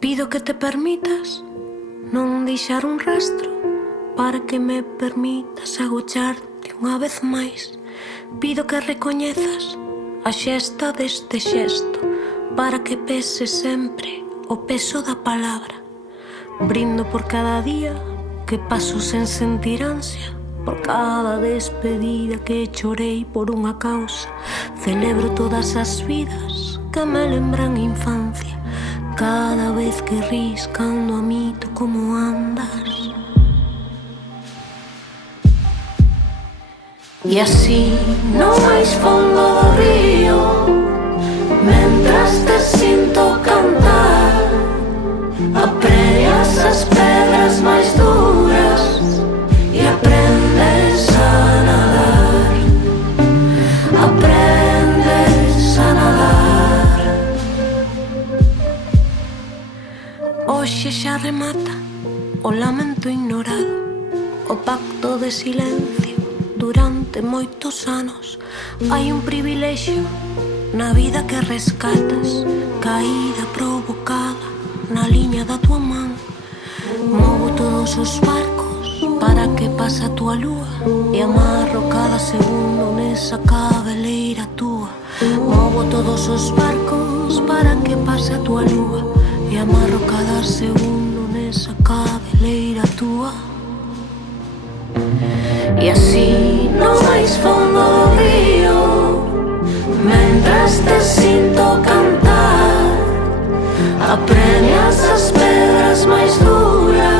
Pido que te permitas non deixar un rastro, para que me permitas agocharte unha vez máis. Pido que recoñezas a xesta deste xesto, para que pese sempre o peso da palabra. Brindo por cada día que paso sen sentir ansia, por cada despedida que chorei por unha causa. Celebro todas as vidas que me lembran infancia, cada vez que ris cando amito como andas. E así no máis fondo do río, mentras te sinto cantar, apremias as pedras máis duras e aprendes a nadar. Aprendes a nadar. Hoxe xa remata o lamento ignorado, o pacto de silencio durante moitos anos. Hai un privilexio na vida que rescatas, caída provocada na liña da tua man. Movo todos os barcos para que pase a tua lúa e amarro cada segundo nesa cabeleira túa. Movo todos os barcos para que pase a tua lúa e amarro cada segundo nesa cabeleira túa. E así no máis fondo do río, mentras te sinto cantar, apremias as pedras máis duras